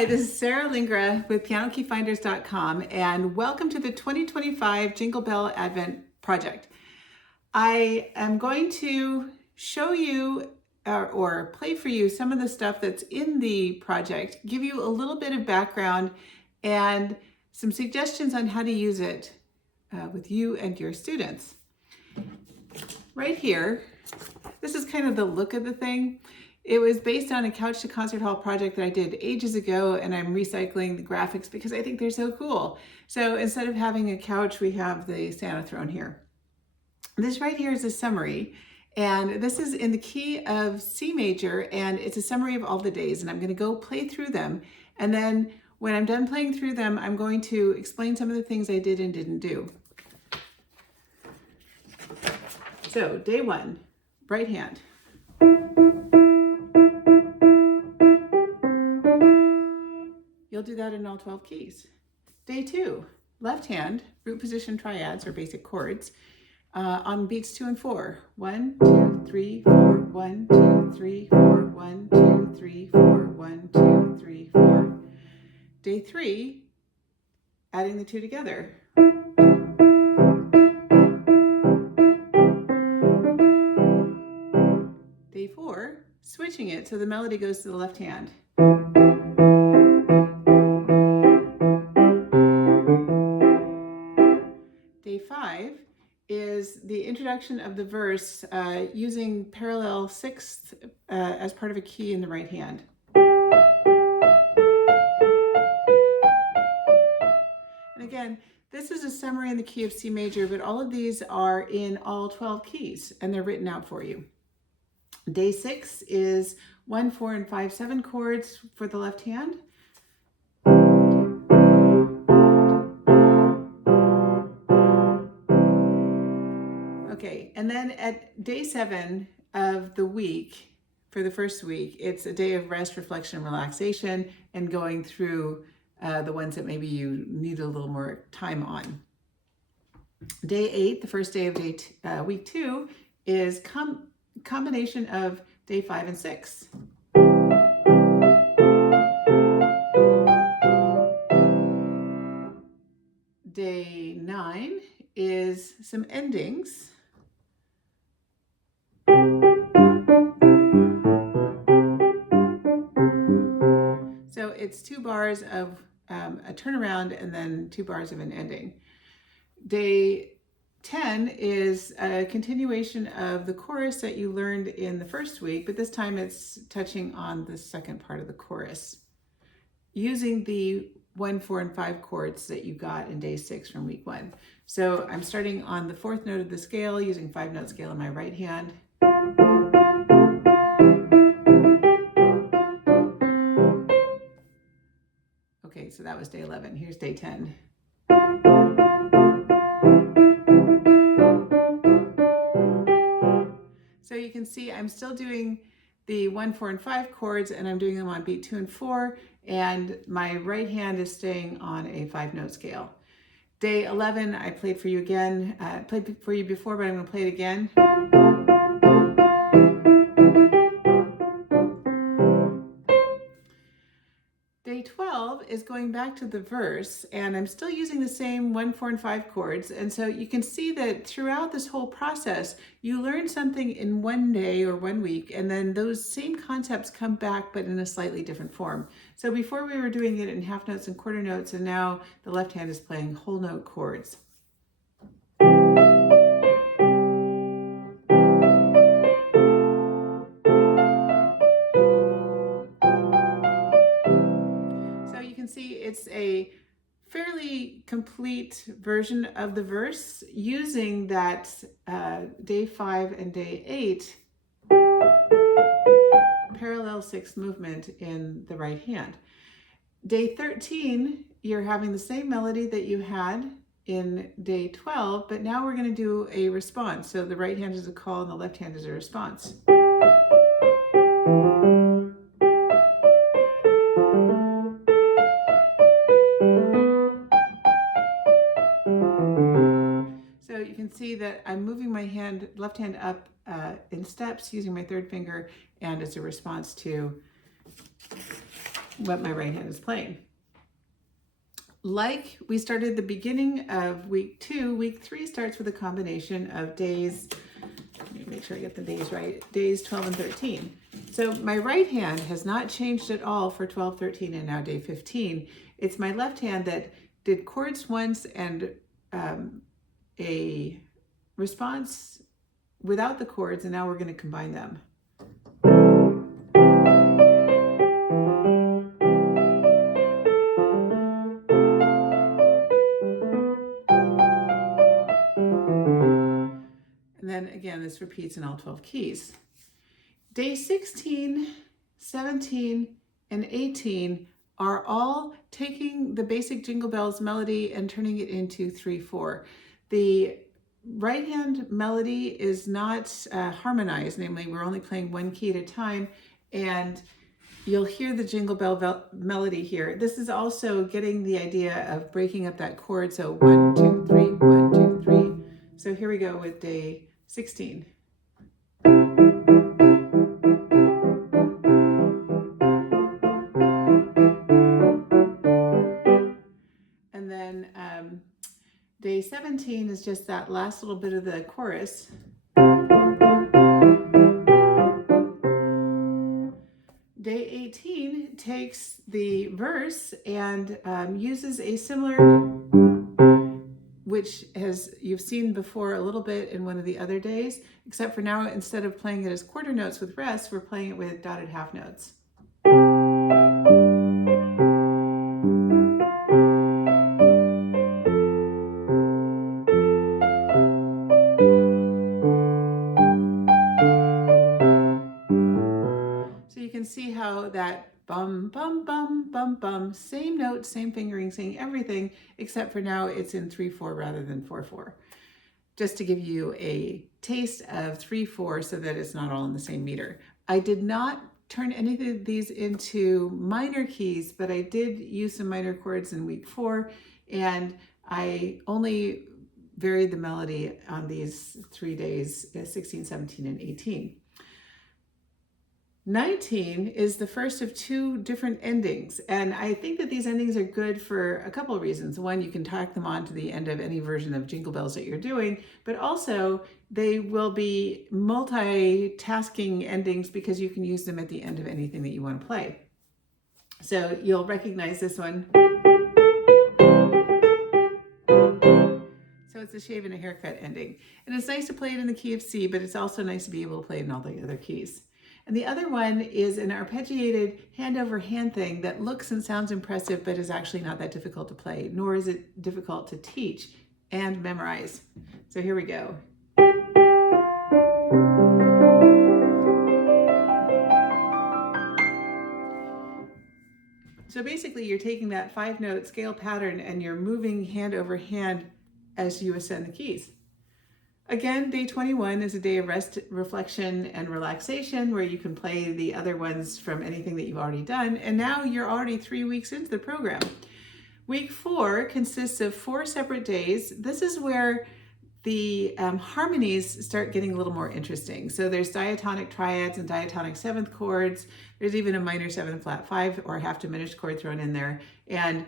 Hi, this is Sarah Lingra with PianoKeyFinders.com, and welcome to the 2025 Jingle Bell Advent Project. I am going to show you or play for you some of the stuff that's in the project, give you a little bit of background and some suggestions on how to use it with you and your students. Right here, this is kind of the look of the thing. It was based on a Couch to Concert Hall project that I did ages ago, and I'm recycling the graphics because I think they're so cool. So instead of having a couch, we have the Santa throne here. This right here is a summary, and this is in the key of C major, and it's a summary of all the days, and I'm going to go play through them. And then when I'm done playing through them, I'm going to explain some of the things I did and didn't do. So day one, right hand. You'll do that in all 12 keys. Day two, left hand, root position triads or basic chords on beats 2 and 4. 1, 2, 3, 4, 1, 2, 3, 4, 1, 2, 3, 4, 1, 2, 3, 4. Day three, adding the two together. Day four, switching it so the melody goes to the left hand. Day five is the introduction of the verse using parallel sixth as part of a key in the right hand. And again, this is a summary in the key of C major, but all of these are in all 12 keys and they're written out for you. Day six is 1, 4, and 5, 7 chords for the left hand. Okay, and then at day 7 of the week, for the first week, it's a day of rest, reflection, and relaxation, and going through the ones that maybe you need a little more time on. Day 8, the first day of week 2, is combination of day 5 and 6. Day 9 is some endings. So it's 2 bars of a turnaround and then 2 bars of an ending. Day 10 is a continuation of the chorus that you learned in the first week, but this time it's touching on the second part of the chorus, using the 1, 4, and 5 chords that you got in day 6 from week 1. So I'm starting on the 4th note of the scale, using 5-note scale in my right hand. Okay, so that was day 11. Here's day 10. So you can see I'm still doing the 1, 4, and 5 chords, and I'm doing them on beat 2 and 4, and my right hand is staying on a 5-note scale. Day 11, I played for you again. Played for you before, but I'm going to play it again. Day 12 is going back to the verse, and I'm still using the same 1, 4, and 5 chords. And so you can see that throughout this whole process, you learn something in one day or 1 week, and then those same concepts come back, but in a slightly different form. So before we were doing it in half notes and quarter notes, and now the left hand is playing whole note chords. See, it's a fairly complete version of the verse using that day 5 and day 8 parallel 6th movement in the right hand. Day 13, you're having the same melody that you had in day 12, but now we're going to do a response. So the right hand is a call and the left hand is a response. You can see that I'm moving my left hand up in steps using my 3rd finger, and it's a response to what my right hand is playing. Like we started the beginning of week 2, week 3 starts with a combination of days, let me make sure I get the days right, days 12 and 13. So my right hand has not changed at all for 12, 13, and now day 15. It's my left hand that did chords once and a response without the chords, and now we're going to combine them. And then again, this repeats in all 12 keys. Day 16, 17, and 18 are all taking the basic Jingle Bells melody and turning it into 3/4. The right hand melody is not harmonized, namely we're only playing one key at a time, and you'll hear the Jingle Bell melody here. This is also getting the idea of breaking up that chord, so 1, 2, 3, 1, 2, 3. So here we go with day 16. And then day 17 is just that last little bit of the chorus. Day 18 takes the verse and uses a similar, which you've seen before a little bit in one of the other days, except for now, instead of playing it as quarter notes with rests, we're playing it with dotted half notes. So you can see how that bum, bum, bum, bum, bum, same note, same fingering, same everything, except for now it's in 3/4 rather than 4/4. Just to give you a taste of 3/4 so that it's not all in the same meter. I did not turn any of these into minor keys, but I did use some minor chords in week 4, and I only varied the melody on these 3 days, 16, 17, and 18. 19 is the first of 2 different endings, and I think that these endings are good for a couple of reasons. One, you can tack them on to the end of any version of Jingle Bells that you're doing, but also they will be multitasking endings because you can use them at the end of anything that you want to play. So you'll recognize this one. So it's a shave and a haircut ending. And it's nice to play it in the key of C, but it's also nice to be able to play it in all the other keys. And the other one is an arpeggiated hand over hand thing that looks and sounds impressive, but is actually not that difficult to play, nor is it difficult to teach and memorize. So here we go. So basically you're taking that 5-note scale pattern and you're moving hand over hand as you ascend the keys. Again, day 21 is a day of rest, reflection, and relaxation where you can play the other ones from anything that you've already done. And now you're already 3 weeks into the program. Week 4 consists of 4 separate days. This is where the harmonies start getting a little more interesting. So there's diatonic triads and diatonic 7th chords. There's even a minor 7 flat 5 or half diminished chord thrown in there. And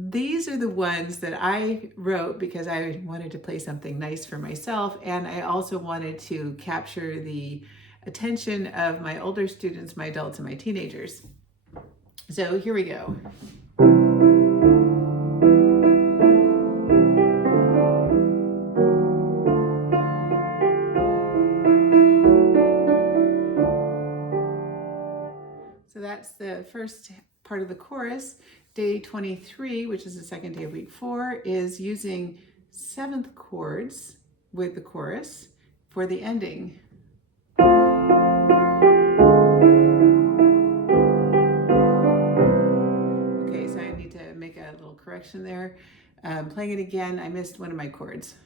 these are the ones that I wrote because I wanted to play something nice for myself, and I also wanted to capture the attention of my older students, my adults, and my teenagers. So here we go. So that's the first part of the chorus. Day 23, which is the second day of week 4, is using 7th chords with the chorus for the ending. Okay, so I need to make a little correction there. Playing it again, I missed one of my chords.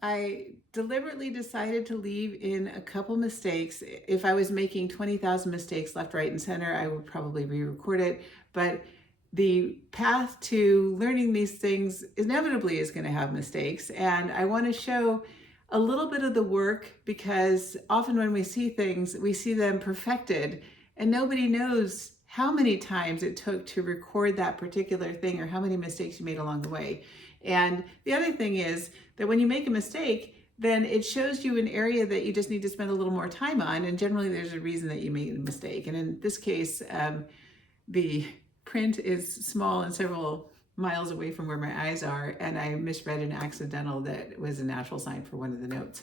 I deliberately decided to leave in a couple mistakes. If I was making 20,000 mistakes left, right, and center, I would probably re-record it. But the path to learning these things inevitably is going to have mistakes. And I want to show a little bit of the work, because often when we see things, we see them perfected, and nobody knows how many times it took to record that particular thing or how many mistakes you made along the way. And the other thing is that when you make a mistake, then it shows you an area that you just need to spend a little more time on, and generally there's a reason that you made a mistake. And in this case, the print is small and several miles away from where my eyes are, and I misread an accidental that was a natural sign for one of the notes.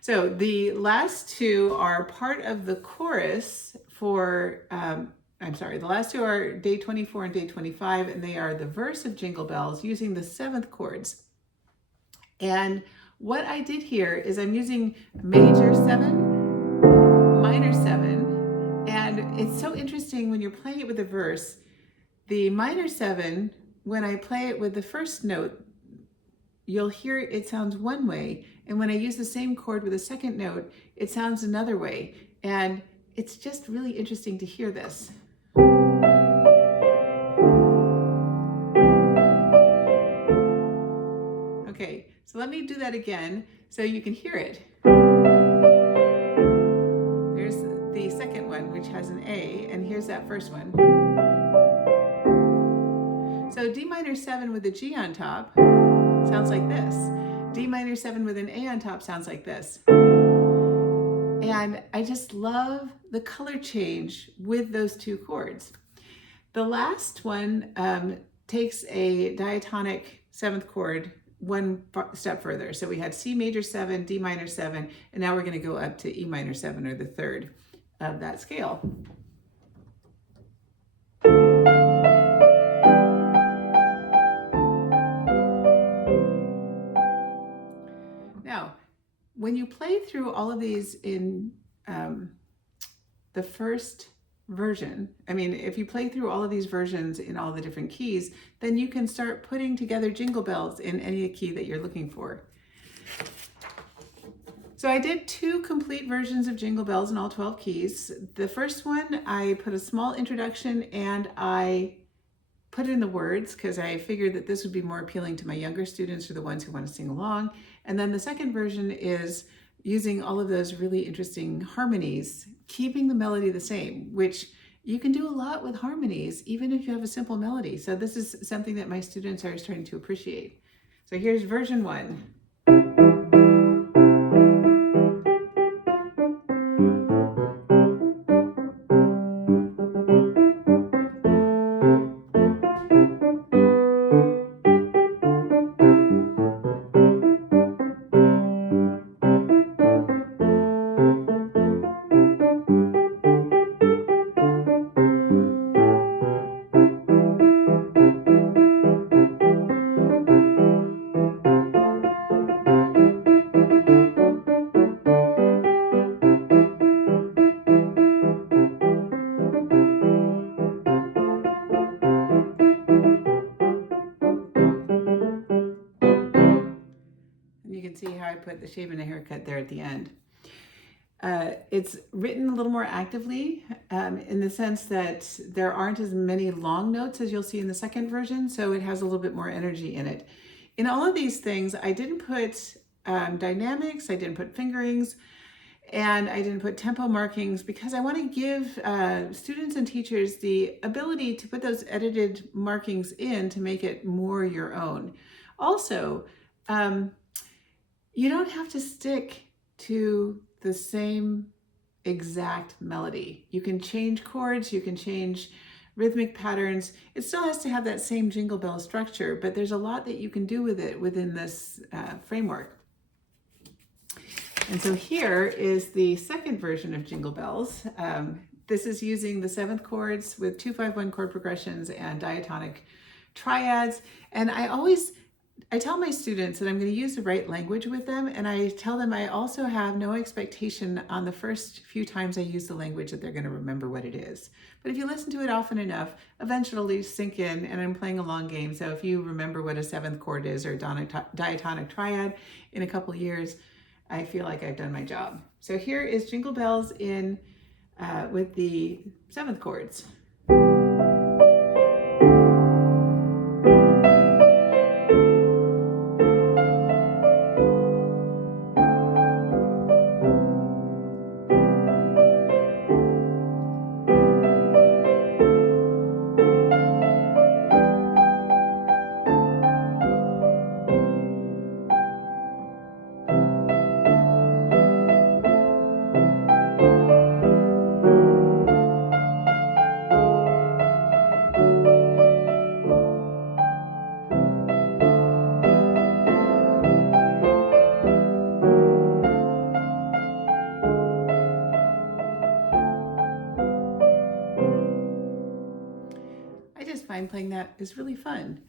So the last two are part of the chorus for, the last two are day 24 and day 25, and they are the verse of Jingle Bells using the 7th chords. And what I did here is I'm using major 7, minor 7, and it's so interesting when you're playing it with the verse. The minor 7, when I play it with the first note, you'll hear it sounds one way, and when I use the same chord with the second note, it sounds another way. And it's just really interesting to hear this. Okay, so let me do that again so you can hear it. There's the second one, which has an A, and here's that first one. So D minor 7 with a G on top sounds like this. D minor 7 with an A on top sounds like this. And I just love the color change with those two chords. The last one takes a diatonic 7th chord one step further. So we had C major 7, D minor 7, and now we're going to go up to E minor 7, or the 3rd of that scale. Now, when you play through all of these in the first version, if you play through all of these versions in all the different keys, then you can start putting together Jingle Bells in any key that you're looking for. So I did 2 complete versions of Jingle Bells in all 12 keys. The first one, I put a small introduction and I put in the words because I figured that this would be more appealing to my younger students or the ones who want to sing along. And then the second version is using all of those really interesting harmonies, keeping the melody the same, which you can do a lot with harmonies, even if you have a simple melody. So this is something that my students are starting to appreciate. So here's version 1. You can see how I put the shave and a haircut there at the end. It's written a little more actively in the sense that there aren't as many long notes as you'll see in the second version, so it has a little bit more energy in it. In all of these things, I didn't put dynamics, I didn't put fingerings, and I didn't put tempo markings because I want to give students and teachers the ability to put those edited markings in to make it more your own. Also, you don't have to stick to the same exact melody. You can change chords, you can change rhythmic patterns. It still has to have that same Jingle Bell structure, but there's a lot that you can do with it within this framework. And so here is the second version of Jingle Bells. This is using the 7th chords with 2-5-1 chord progressions and diatonic triads. And I tell my students that I'm going to use the right language with them, and I tell them I also have no expectation on the first few times I use the language that they're going to remember what it is. But if you listen to it often enough, eventually sink in, and I'm playing a long game. So if you remember what a 7th chord is or diatonic triad in a couple years, I feel like I've done my job. So here is Jingle Bells in with the 7th chords. find playing that is really fun.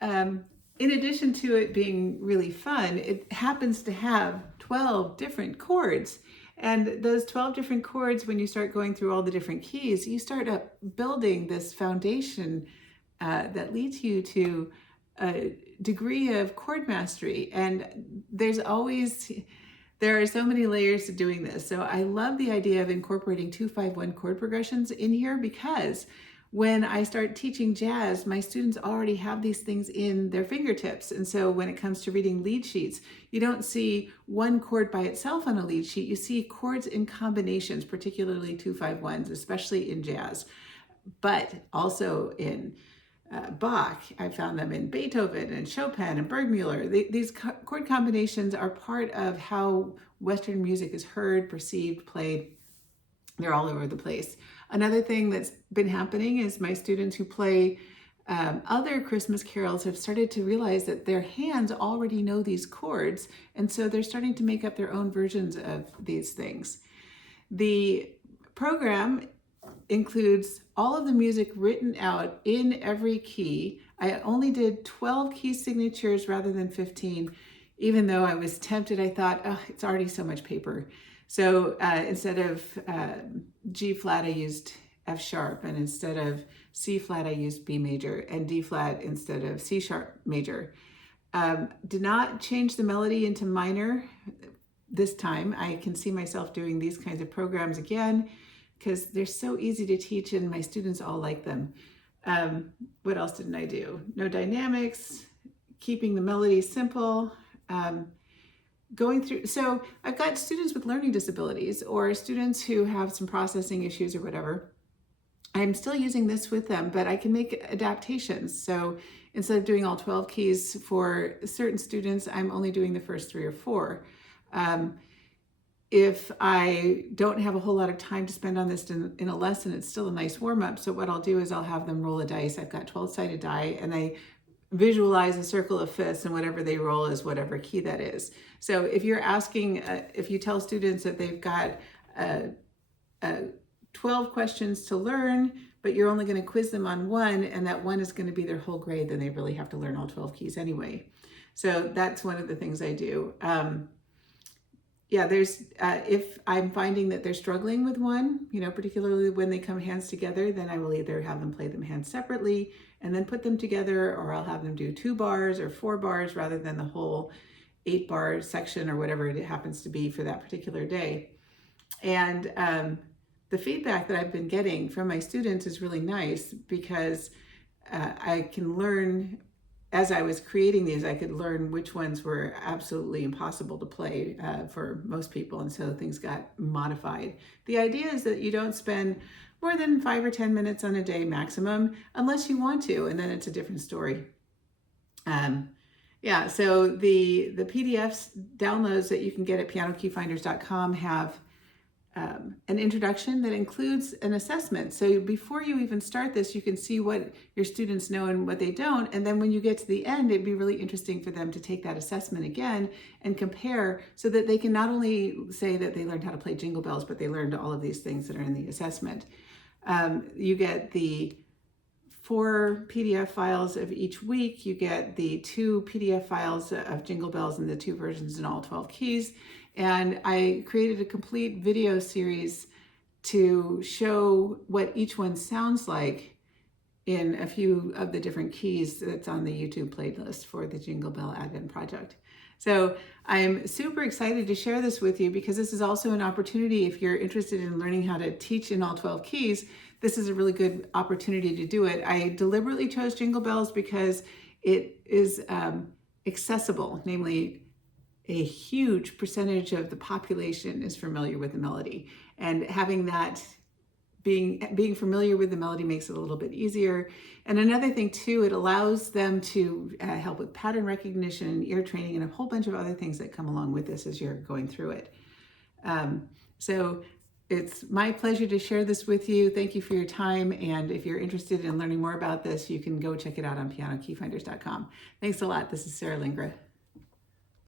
In addition to it being really fun, it happens to have 12 different chords. And those 12 different chords, when you start going through all the different keys, you start up building this foundation that leads you to a degree of chord mastery. And there are so many layers to doing this. So I love the idea of incorporating 2-5-1 chord progressions in here, because when I start teaching jazz, my students already have these things in their fingertips. And so when it comes to reading lead sheets, you don't see one chord by itself on a lead sheet. You see chords in combinations, particularly 2-5-1s, especially in jazz, but also in Bach. I found them in Beethoven and Chopin and Bergmuller. These chord combinations are part of how Western music is heard, perceived, played. They're all over the place. Another thing that's been happening is my students who play other Christmas carols have started to realize that their hands already know these chords, and so they're starting to make up their own versions of these things. The program includes all of the music written out in every key. I only did 12 key signatures rather than 15, even though I was tempted. I thought, oh, it's already so much paper. So instead of G flat, I used F sharp, and instead of C flat, I used B major, and D flat instead of C sharp major. Did not change the melody into minor this time. I can see myself doing these kinds of programs again, because they're so easy to teach and my students all like them. What else didn't I do? No dynamics, keeping the melody simple, going through. So I've got students with learning disabilities or students who have some processing issues or whatever. I'm still using this with them, but I can make adaptations. So instead of doing all 12 keys for certain students, I'm only doing the first 3 or 4. If I don't have a whole lot of time to spend on this in a lesson, it's still a nice warm-up. So what I'll do is I'll have them roll a dice. I've got 12-sided die, and I visualize a circle of fifths, and whatever they roll is whatever key that is. So if you're asking, if you tell students that they've got 12 questions to learn, but you're only going to quiz them on one, and that one is going to be their whole grade, then they really have to learn all 12 keys anyway. So that's one of the things I do. Yeah, there's, if I'm finding that they're struggling with one, particularly when they come hands together, then I will either have them play them hands separately and then put them together, or I'll have them do 2 bars or 4 bars rather than the whole 8-bar section or whatever it happens to be for that particular day. And the feedback that I've been getting from my students is really nice, because I can learn. As I was creating these, I could learn which ones were absolutely impossible to play for most people, and so things got modified. The idea is that you don't spend more than 5 or 10 minutes on a day maximum, unless you want to, and then it's a different story. Yeah, so the PDFs downloads that you can get at pianokeyfinders.com have an introduction that includes an assessment. So before you even start this, you can see what your students know and what they don't. And then when you get to the end, it'd be really interesting for them to take that assessment again and compare, so that they can not only say that they learned how to play Jingle Bells, but they learned all of these things that are in the assessment. You get the 4 PDF files of each week. You get the 2 PDF files of Jingle Bells and the 2 versions in all 12 keys. And I created a complete video series to show what each one sounds like in a few of the different keys that's on the YouTube playlist for the Jingle Bell Advent Project. So I'm super excited to share this with you, because this is also an opportunity, if you're interested in learning how to teach in all 12 keys, this is a really good opportunity to do it. I deliberately chose Jingle Bells because it is accessible, namely a huge percentage of the population is familiar with the melody, and having that being familiar with the melody makes it a little bit easier. And another thing too, it allows them to help with pattern recognition and ear training and a whole bunch of other things that come along with this as you're going through it. So it's my pleasure to share this with you. Thank you for your time. And if you're interested in learning more about this, you can go check it out on pianokeyfinders.com. Thanks a lot. This is Sarah Lingra.